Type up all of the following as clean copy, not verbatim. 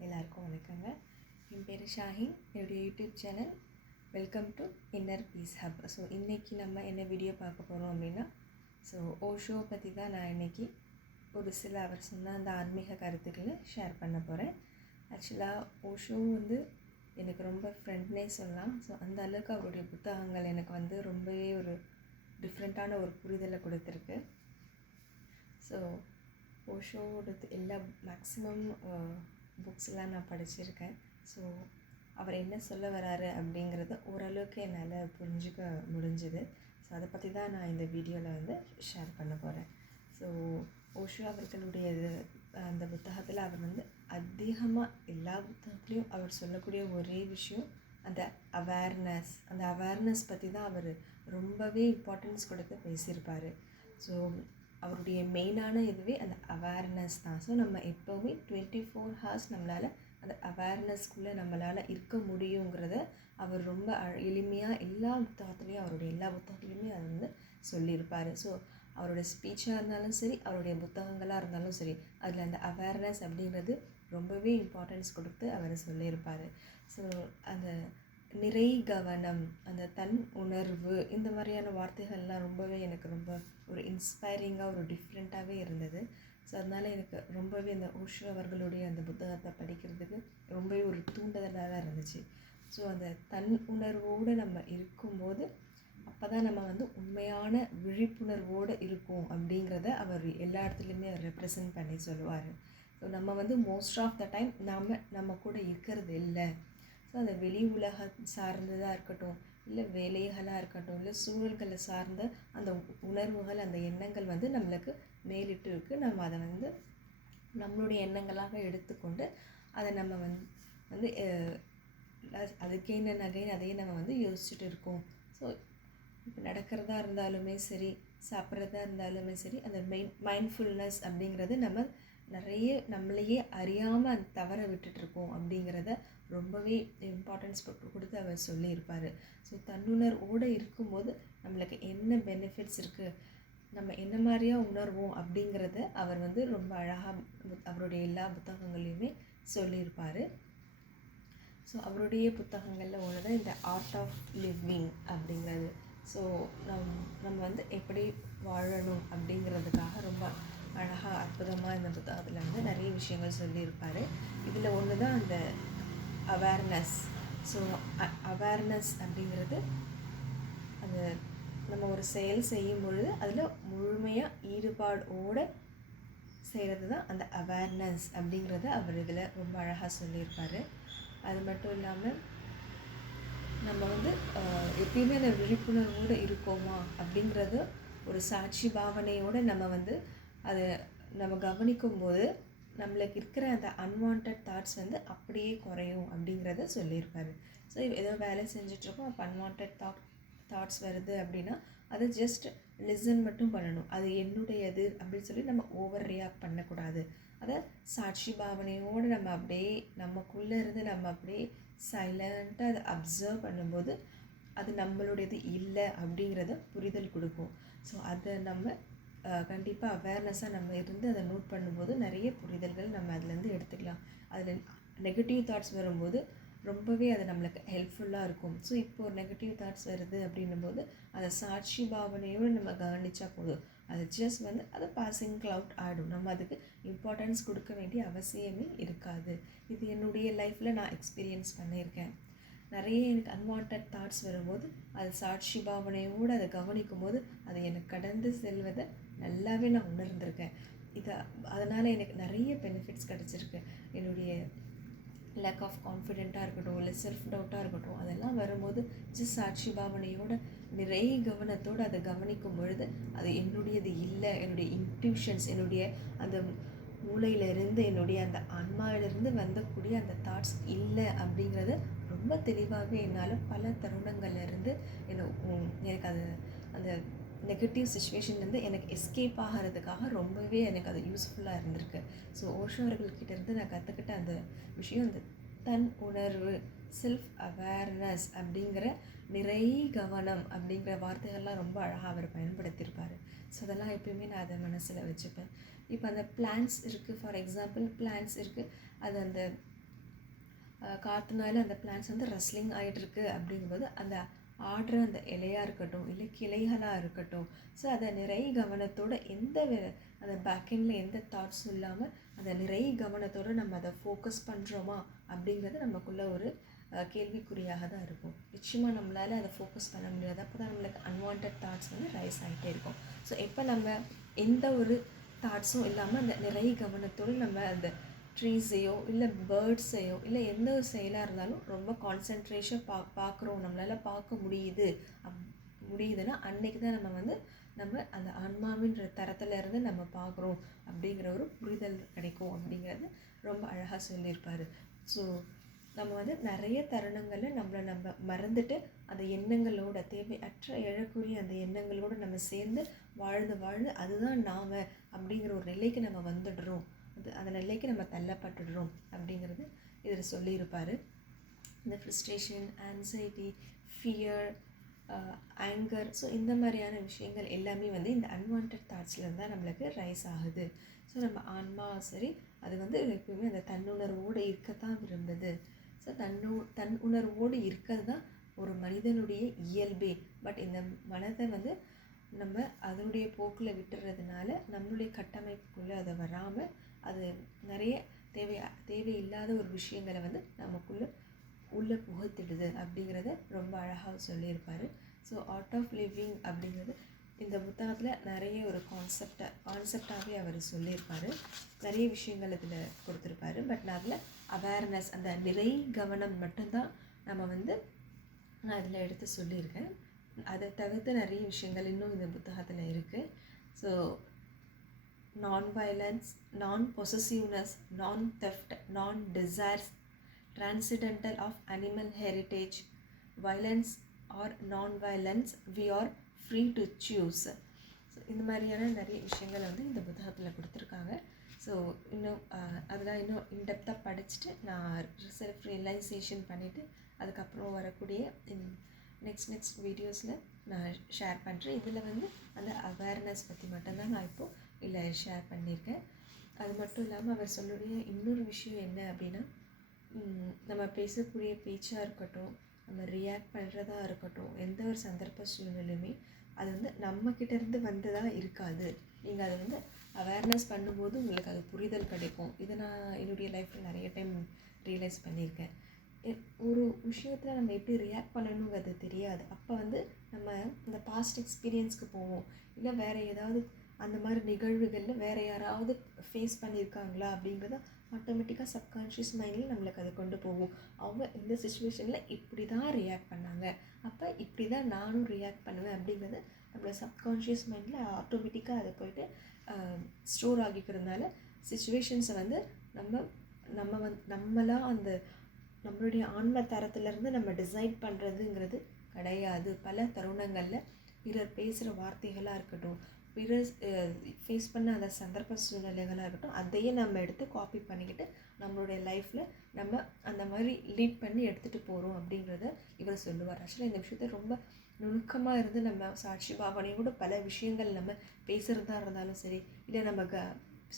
எல்லாருக்கும் வணக்கங்க. என் பேர் ஷாஹின். என்னுடைய YouTube channel welcome to inner piece hub. So இன்றைக்கி நம்ம என்ன வீடியோ பார்க்க போகிறோம் அப்படின்னா, ஓஷோவை பற்றி தான் நான் இன்றைக்கி ஒரு சில அவர் சொன்ன அந்த ஆன்மீக கருத்துக்களை ஷேர் பண்ண போகிறேன். ஆக்சுவலாக ஓஷோ எனக்கு ரொம்ப ஃப்ரெண்ட்னே சொல்லலாம். ஸோ அந்த அளவுக்கு அவருடைய புத்தகங்கள் எனக்கு ரொம்பவே ஒரு டிஃப்ரெண்ட்டான ஒரு புரிதலை கொடுத்துருக்கு. ஸோ ஓஷோடது எல்லா மேக்ஸிமம் புக்ஸ்லாம் நான் படிச்சிருக்கேன். ஸோ அவர் என்ன சொல்ல வராரு அப்படிங்கிறத ஓரளவுக்கு என்னால் புரிஞ்சுக்க முடிஞ்சுது. ஸோ அதை பற்றி தான் நான் இந்த வீடியோவில் ஷேர் பண்ண போகிறேன். ஸோ ஓஷோ அவர்களுடைய அந்த புத்தகத்தில் அவர் அதிகமாக எல்லா புத்தகத்துலேயும் அவர் சொல்லக்கூடிய ஒரே விஷயம் அந்த அவேர்னஸ் பற்றி தான் அவர் ரொம்பவே இம்பார்ட்டன்ஸ் கொடுத்து பேசியிருப்பார். ஸோ அவருடைய மெயினான இதுவே அந்த அவேர்னஸ் தான். ஸோ நம்ம எப்போவுமே 24 hours நம்மளால் அந்த அவேர்னஸ்க்குள்ளே நம்மளால் இருக்க முடியுங்கிறத அவர் ரொம்ப எளிமையாக எல்லா புத்தகத்துலேயுமே அதை சொல்லியிருப்பார். ஸோ அவருடைய ஸ்பீச்சாக இருந்தாலும் சரி, அவருடைய புத்தகங்களாக இருந்தாலும் சரி, அதில் அந்த அவேர்னஸ் அப்படிங்கிறது ரொம்பவே இம்பார்ட்டன்ஸ் கொடுத்து அவர் சொல்லியிருப்பார். ஸோ அந்த நிறை கவனம், அந்த தன் உணர்வு, இந்த மாதிரியான வார்த்தைகள்லாம் ரொம்பவே எனக்கு ரொம்ப ஒரு இன்ஸ்பைரிங்காக ஒரு டிஃப்ரெண்ட்டாகவே இருந்தது. ஸோ அதனால் எனக்கு ரொம்பவே அந்த ஓஷோ அவர்களுடைய அந்த புத்தகத்தை படிக்கிறதுக்கு ரொம்பவே ஒரு தூண்டுதலாக தான் இருந்துச்சு. ஸோ அந்த தன் உணர்வோடு நம்ம இருக்கும்போது அப்போ தான் நம்ம உண்மையான விழிப்புணர்வோடு இருக்கும் அப்படிங்கிறத அவர் எல்லா இடத்துலையுமே அவர் ரெப்ரசன்ட் பண்ணி சொல்லுவார். ஸோ நம்ம மோஸ்ட் ஆஃப் த டைம் நம்ம கூட இருக்கிறது இல்லை. ஸோ அந்த வெளி உலகம் சார்ந்ததாக இருக்கட்டும், இல்லை வேலைகளாக இருக்கட்டும், இல்லை சூழல்களை சார்ந்த அந்த உணர்வுகள், அந்த எண்ணங்கள் நம்மளுக்கு மேலிட்டு இருக்குது. நம்ம அதை நம்மளுடைய எண்ணங்களாக எடுத்துக்கொண்டு அதை நம்ம அதுக்கேன அதையே நம்ம யோசிச்சுட்டு இருக்கோம். ஸோ இப்போ நடக்கிறதா இருந்தாலுமே சரி, சாப்பிட்றதா இருந்தாலுமே சரி, அந்த மைண்ட்ஃபுல்னஸ் அப்படிங்கிறது நம்ம நிறைய நம்மளையே அறியாமல் அந்த தவற விட்டுட்ருக்கோம் அப்படிங்கிறத ரொம்பவே இம்பார்ட்டன்ஸ் கொடுத்து அவர் சொல்லியிருப்பார். ஸோ தன்னுணர்வோடு இருக்கும்போது நம்மளுக்கு என்ன பெனிஃபிட்ஸ் இருக்குது, நம்ம என்ன மாதிரியாக உணர்வோம் அப்படிங்கிறத அவர் ரொம்ப அழகாக அவருடைய எல்லா புத்தகங்களையுமே சொல்லியிருப்பார். ஸோ அவருடைய புத்தகங்களில் ஒன்று தான் இந்த ஆர்ட் ஆஃப் லிவிங் அப்படிங்கிறது. ஸோ நம்ம எப்படி வாழணும் அப்படிங்கிறதுக்காக ரொம்ப அழகாக அற்புதமாக இந்த புத்தகத்தில் நிறைய விஷயங்கள் சொல்லியிருப்பார். இதில் ஒன்று தான் அந்த அவேர்னஸ். ஸோ அவேர்னஸ் அப்படிங்கிறது அந்த நம்ம ஒரு செயல் செய்யும் பொழுது அதில் முழுமையாக ஈடுபாடோடு செய்கிறது தான் அந்த அவேர்னஸ் அப்படிங்கிறத அவர் இதில் ரொம்ப அழகாக சொல்லியிருப்பார். அது மட்டும் இல்லாமல் நம்ம எப்பயுமே அந்த விழிப்புணர்வோடு இருக்கோமா அப்படிங்கிறது ஒரு சாட்சி பாவனையோடு நம்ம அதை நம்ம கவனிக்கும்போது நம்மளுக்கு இருக்கிற அந்த அன்வான்ட் தாட்ஸ் அப்படியே குறையும் அப்படிங்கிறத சொல்லியிருப்பார். ஸோ ஏதோ வேலை செஞ்சிட்ருக்கோம், அப்போ அன்வான்ட் தாட்ஸ் வருது அப்படின்னா அதை ஜஸ்ட் லிசன் மட்டும் பண்ணணும். அது என்னுடையது அப்படின்னு சொல்லி நம்ம ஓவர் ரியாக்ட் பண்ணக்கூடாது. அதை சாட்சி பாவனையோடு நம்ம அப்படியே நமக்குள்ளே இருந்து நம்ம அப்படியே சைலண்ட்டாக அதை அப்சர்வ் பண்ணும்போது அது நம்மளுடையது இல்லை அப்படிங்கிறத புரிதல் கொடுக்கும். ஸோ அதை நம்ம கண்டிப்பாக அவேர்னஸாக நம்ம இருந்து அதை நோட் பண்ணும்போது நிறைய புரிதல்கள் நம்ம அதுலேருந்து எடுத்துக்கலாம். அதில் நெகட்டிவ் தாட்ஸ் வரும்போது ரொம்பவே அது நம்மளுக்கு ஹெல்ப்ஃபுல்லாக இருக்கும். ஸோ இப்போ ஒரு நெகட்டிவ் தாட்ஸ் வருது அப்படின்னும்போது அதை சாட்சி பாவனையோடு நம்ம கவனித்தா போதும். அது ஜஸ்ட் அது பாசிங் க்ளவுட் ஆகிடும். நம்ம அதுக்கு இம்பார்ட்டன்ஸ் கொடுக்க வேண்டிய அவசியமே இருக்காது. இது என்னுடைய லைஃப்பில் நான் எக்ஸ்பீரியன்ஸ் பண்ணியிருக்கேன். நிறைய எனக்கு அன்வான்ட் தாட்ஸ் வரும்போது அது சாட்சி பாவனையோடு அதை கவனிக்கும் போது அது எனக்கு கடந்து செல்வதை நல்லாவே நான் உணர்ந்திருக்கேன். அதனால் எனக்கு நிறைய பெனிஃபிட்ஸ் கிடச்சிருக்கு. என்னுடைய லேக் ஆஃப் கான்ஃபிடென்ட்டாக இருக்கட்டும், இல்லை செல்ஃப் டவுட்டாக இருக்கட்டும், அதெல்லாம் வரும்போது ஜஸ்ட் சாட்சி பாவனையோட நிறைய கவனத்தோடு அதை கவனிக்கும் பொழுது அது என்னுடையது இல்லை, என்னுடைய இன்ட்யூஷன்ஸ், என்னுடைய அந்த மூளையிலிருந்து, என்னுடைய அந்த ஆன்மாவிலிருந்து வந்தக்கூடிய அந்த தாட்ஸ் இல்லை அப்படிங்கிறத ரொம்ப தெளிவாகவே என்னால் பல தருணங்கள்லேருந்து எனக்கு அது அந்த நெகட்டிவ் சுச்சுவேஷன்லேருந்து எனக்கு எஸ்கேப் ஆகிறதுக்காக ரொம்பவே எனக்கு அது யூஸ்ஃபுல்லாக இருந்திருக்கு. ஸோ ஓஷோ அவர்கள்கிட்டேருந்து நான் கற்றுக்கிட்ட அந்த விஷயம் அந்த தன் உணர்வு, செல்ஃப் அவேர்னஸ் அப்படிங்கிற நிறை கவனம் அப்படிங்கிற வார்த்தைகள்லாம் ரொம்ப அழகாக அவர் பயன்படுத்தியிருப்பார். ஸோ அதெல்லாம் எப்பயுமே நான் அதை மனசில் வச்சுப்பேன். இப்போ அந்த பிளான்ஸ் இருக்குது, ஃபார் எக்ஸாம்பிள் பிளான்ஸ் இருக்குது, அது அந்த காற்றுனால அந்த பிளான்ஸ் வந்து ரஸ்லிங் ஆகிட்டுருக்கு அப்படிங்கும்போது அந்த ஆடுற அந்த இலையாக இருக்கட்டும் இல்லை கிளைகளாக இருக்கட்டும், ஸோ அதை நிறைய கவனத்தோடு அந்த பேக்கெண்டில் எந்த தாட்ஸும் இல்லாமல் அதை நிறைய கவனத்தோடு நம்ம அதை ஃபோக்கஸ் பண்ணுறோமா அப்படிங்கிறது நமக்குள்ள ஒரு கேள்விக்குறியாக தான் இருக்கும். நிச்சயமாக நம்மளால் அதை ஃபோக்கஸ் பண்ண முடியாது. அப்போ தான் நம்மளுக்கு அன்வான்ட் தாட்ஸ் வந்து ரைஸ் ஆகிட்டே இருக்கும். ஸோ எப்போ நம்ம எந்த ஒரு தாட்ஸும் இல்லாமல் அந்த நிறைய கவனத்தோடு நம்ம அந்த ட்ரீஸையோ இல்லை பேர்ட்ஸையோ இல்லை எந்த ஒரு செயலாக இருந்தாலும் ரொம்ப கான்சென்ட்ரேஷன் பார்க்குறோம், நம்மளால் பார்க்க முடியுதுன்னா அன்றைக்கி தான் நம்ம அந்த ஆன்மாவின்ற தரத்துலேருந்து நம்ம பார்க்குறோம் அப்படிங்கிற ஒரு புரிதல் கிடைக்கும் அப்படிங்கிறது ரொம்ப அழகாக சொல்லியிருப்பார். ஸோ நம்ம நிறைய தருணங்களில் நம்ம மறந்துட்டு அந்த எண்ணங்களோட தேவையற்ற இழக்குரிய அந்த எண்ணங்களோடு நம்ம சேர்ந்து வாழ்ந்து அதுதான் நாம் அப்படிங்கிற ஒரு நிலைக்கு நம்ம வந்துடுறோம், அந்த நிலைக்கு நம்ம தள்ளப்பட்டுடுறோம் அப்படிங்கிறது இதில் சொல்லியிருப்பார். இந்த frustration, anxiety, fear, anger, so இந்த மாதிரியான விஷயங்கள் எல்லாமே இந்த அன்வான்ட் தாட்ஸ்லேருந்து தான் நம்மளுக்கு ரைஸ் ஆகுது. ஸோ நம்ம ஆன்மா சரி அது எப்பவுமே அந்த தன்னுணர்வோடு இருக்கத்தான் விரும்புது. ஸோ தன் உணர்வோடு இருக்கிறது தான் ஒரு மனிதனுடைய இயல்பே. பட் இந்த மனதை நம்ம அதனுடைய போக்கில் விட்டுறதுனால நம்மளுடைய கட்டமைப்புக்குள்ளே அதை வராமல் அது நிறைய தேவையில்லாத ஒரு விஷயங்களை உள்ளே புகுத்திடுது அப்படிங்கிறத ரொம்ப அழகாக சொல்லியிருப்பார். ஸோ ஆர்ட் ஆஃப் லிவிங் அப்படிங்கிறது இந்த புத்தகத்தில் நிறைய ஒரு கான்செப்டாகவே அவர் சொல்லியிருப்பார். நிறைய விஷயங்கள் இதில் கொடுத்துருப்பாரு. பட் நான் அதில் அவேர்னஸ், அந்த நிறை கவனம் மட்டும்தான் நான் இதில் எடுத்து சொல்லியிருக்கேன். அதை தவிர்த்து நிறைய விஷயங்கள் இன்னும் இந்த புத்தகத்தில் இருக்குது. So non-violence, non-possessiveness, non-theft, non-desires, transcendental of animal heritage, violence or non-violence, we are free to choose. So இந்த மாதிரியான நிறைய விஷயங்கள் இந்த புத்தகத்தில் கொடுத்துருக்காங்க. ஸோ அதெல்லாம் இன்னும் இன்டெப்த்தாக படிச்சுட்டு நான் செல்ஃப் ரியலைசேஷன் பண்ணிவிட்டு அதுக்கப்புறம் வரக்கூடிய நெக்ஸ்ட் வீடியோஸில் நான் ஷேர் பண்ணுறேன். இதில் அந்த அவேர்னஸ் பற்றி மட்டும்தான் நான் இப்போது இல்லை ஷேர் பண்ணியிருக்கேன். அது மட்டும் இல்லாமல் அவர் சொல்லுடைய இன்னொரு விஷயம் என்ன அப்படின்னா, நம்ம பேசக்கூடிய பேச்சாக இருக்கட்டும், நம்ம ரியாக்ட் பண்ணுறதா இருக்கட்டும், எந்த ஒரு சந்தர்ப்ப சூழ்நிலையுமே அது நம்மக்கிட்டேருந்து வந்ததாக இருக்காது. நீங்கள் அதை அவேர்னஸ் பண்ணும்போது உங்களுக்கு அது புரிதல் கிடைக்கும். இதை நான் என்னுடைய லைஃப்பில் நிறைய டைம் ரியலைஸ் பண்ணியிருக்கேன். ஒரு விஷயத்தில் நம்ம எப்படி ரியாக்ட் பண்ணணுங்கிறது தெரியாது. அப்போ நம்ம இந்த பாஸ்ட் எக்ஸ்பீரியன்ஸ்க்கு போவோம், இல்லை வேறு ஏதாவது அந்த மாதிரி நிகழ்வுகளில் வேறு யாராவது ஃபேஸ் பண்ணியிருக்காங்களா அப்படிங்கிறத ஆட்டோமேட்டிக்காக சப்கான்ஷியஸ் மைண்டில் நம்மளுக்கு அதை கொண்டு போகும். அவங்க இந்த சுச்சுவேஷனில் இப்படி தான் ரியாக்ட் பண்ணாங்க, அப்போ இப்படி தான் நானும் ரியாக்ட் பண்ணுவேன் அப்படிங்கிறது நம்மளோட சப்கான்ஷியஸ் மைண்டில் ஆட்டோமேட்டிக்காக அதை போய்ட்டு ஸ்டோர் ஆகிக்கிறதுனால சுச்சுவேஷன்ஸை நம்மளாக அந்த நம்மளுடைய ஆன்ம தரத்துலேருந்து நம்ம டிசைட் பண்ணுறதுங்கிறது கிடையாது. பல தருணங்களில் பிறர் பேசுகிற வார்த்தைகளாக இருக்கட்டும், பிறர் ஃபேஸ் பண்ண அந்த சந்தர்ப்ப சூழ்நிலைகளாக இருக்கட்டும், அதையே நம்ம எடுத்து காப்பி பண்ணிக்கிட்டு நம்மளுடைய லைஃப்பில் நம்ம அந்த மாதிரி லீட் பண்ணி எடுத்துகிட்டு போகிறோம் அப்படிங்கிறத இவர் சொல்லுவார். ஆக்சுவலாக இந்த விஷயத்த ரொம்ப நுணுக்கமாக இருந்து நம்ம சாட்சி பாவனையோட பல விஷயங்கள் நம்ம பேசுகிறதா இருந்தாலும் சரி, இல்லை நம்ம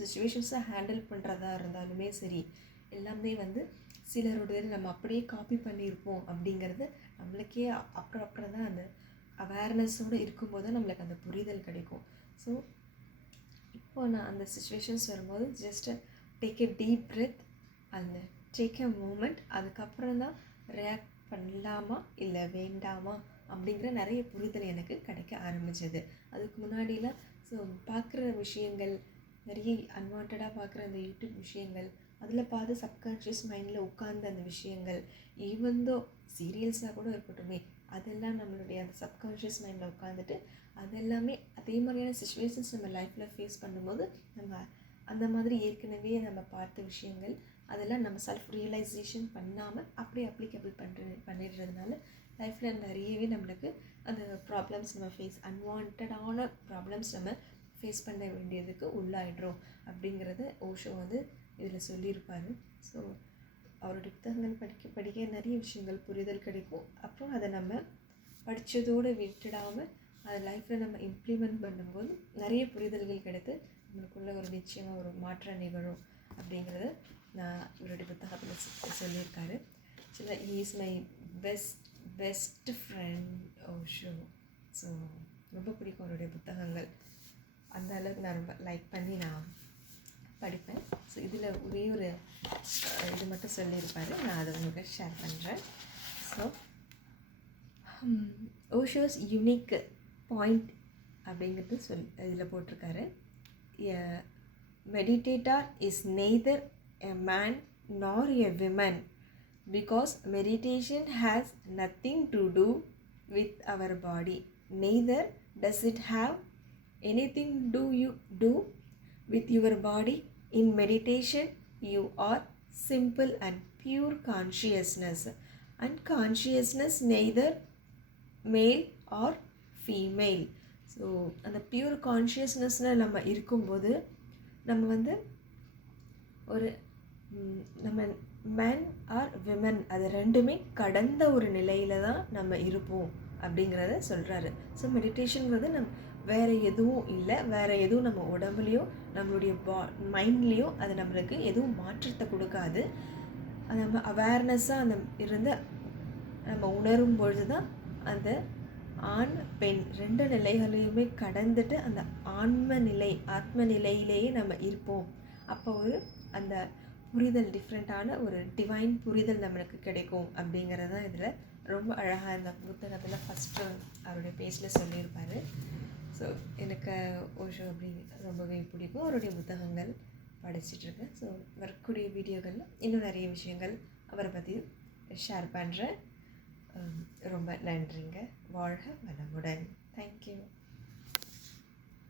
சுச்சுவேஷன்ஸை ஹேண்டில் பண்ணுறதா இருந்தாலுமே சரி, எல்லாமே சிலருடைய நம்ம அப்படியே காப்பி பண்ணியிருப்போம் அப்படிங்கிறது நம்மளுக்கே அப்புறம் தான் அந்த அவேர்னஸோடு இருக்கும்போது தான் நம்மளுக்கு அந்த புரிதல் கிடைக்கும். ஸோ இப்போ நான் அந்த சுச்சுவேஷன்ஸ் வரும்போது just take a deep breadth அந்த டேக் எ மூமெண்ட், அதுக்கப்புறம் தான் ரியாக்ட் பண்ணலாமா இல்லை வேண்டாமா அப்படிங்கிற நிறைய புரிதல் எனக்கு கிடைக்க ஆரம்பிச்சது. அதுக்கு முன்னாடிலாம் ஸோ பார்க்குற விஷயங்கள் நிறைய அன்வான்டாக பார்க்குற அந்த யூடியூப் விஷயங்கள், அதில் பார்த்து சப்கான்ஷியஸ் மைண்டில் உட்கார்ந்த அந்த விஷயங்கள், ஈவந்தோ சீரியல்ஸாக கூட இருக்கட்டுமே, அதெல்லாம் நம்மளுடைய அந்த சப்கான்ஷியஸ் மைண்டில் உட்காந்துட்டு அதெல்லாமே அதே மாதிரியான சுச்சுவேஷன்ஸ் நம்ம லைஃப்பில் ஃபேஸ் பண்ணும்போது நம்ம அந்த மாதிரி ஏற்கனவே நம்ம பார்த்த விஷயங்கள் அதெல்லாம் நம்ம செல்ஃப் ரியலைசேஷன் பண்ணாமல் அப்படியே அப்ளிகபிள் பண்ணிடுறதுனால லைஃப்பில் நிறையவே நம்மளுக்கு அந்த ப்ராப்ளம்ஸ் நம்ம அன்வான்டான ப்ராப்ளம்ஸ் நம்ம ஃபேஸ் பண்ண வேண்டியதுக்கு உள்ளாயிடுறோம் அப்படிங்கிறத ஓஷோ இதில் சொல்லியிருப்பார். ஸோ அவருடைய புத்தகங்கள் படிக்க நிறைய விஷயங்கள் புரிதல் கிடைக்கும். அப்புறம் அதை நம்ம படித்ததோடு விட்டுடாமல் அதை லைஃப்பில் நம்ம இம்ப்ளிமெண்ட் பண்ணும்போது நிறைய புரிதல்கள் கிடைத்து நம்மளுக்குள்ள ஒரு நிச்சயமாக ஒரு மாற்றம் நிகழும் அப்படிங்கிறத நான் இவருடைய புத்தகத்தில் சொல்லியிருக்காரு. ஆக்சுவலாக he is my best friend Osho. So ரொம்ப பிடிக்கும் அவருடைய புத்தகங்கள். அந்த அளவுக்கு நான் ரொம்ப லைக் பண்ணி நான் படிப்பேன். ஸோ இதில் ஒரே ஒரு இது மட்டும் சொல்லியிருப்பார், நான் அதை உங்களுக்கு ஷேர் பண்ணுறேன். ஸோ ஓஷோஸ் யூனிக் பாயிண்ட் அப்படிங்கிறது இதில் போட்டிருக்காரு. Meditator is neither a man நார் எ women because meditation has nothing to do with our body, neither does it have anything do with your body. In meditation you are simple and pure consciousness, and consciousness neither male or female. So அந்த pure கான்ஷியஸ்னஸில் நம்ம இருக்கும்போது நம்ம வந்து ஒரு நம்ம man R women அது ரெண்டுமே கடந்த ஒரு நிலையில் தான் நம்ம இருப்போம் அப்படிங்கிறத சொல்கிறாரு. ஸோ மெடிடேஷனுங்கிறது வேறு எதுவும் இல்லை, வேறு எதுவும் நம்ம உடம்புலையும் நம்மளுடைய மைண்ட்லேயும் அது நம்மளுக்கு எதுவும் மாற்றத்தை கொடுக்காது. அது நம்ம அவேர்னஸாக அந்த இருந்து நம்ம உணரும் பொழுது தான் அந்த ஆண் பெண் ரெண்டு நிலைகளையுமே கடந்துட்டு அந்த ஆத்ம நிலையிலேயே நம்ம இருப்போம். அப்போ அந்த புரிதல் டிஃப்ரெண்ட்டான ஒரு டிவைன் புரிதல் நம்மளுக்கு கிடைக்கும் அப்படிங்கிறது தான் இதில் ரொம்ப அழகாக இந்த புத்தகத்தில் ஃபஸ்ட்டு அவருடைய பேஜில் சொல்லியிருப்பார். ஸோ எனக்கு ஓஷோ அப்படி ரொம்பவே பிடிக்கும். அவருடைய புத்தகங்கள் படிச்சிட்ருக்கேன். ஸோ வரக்கூடிய வீடியோக்களில் இன்னும் நிறைய விஷயங்கள் அவரை பற்றி ஷேர் பண்ணுறேன். ரொம்ப நன்றிங்க. வாழ்க வளமுடன். தேங்க்யூ.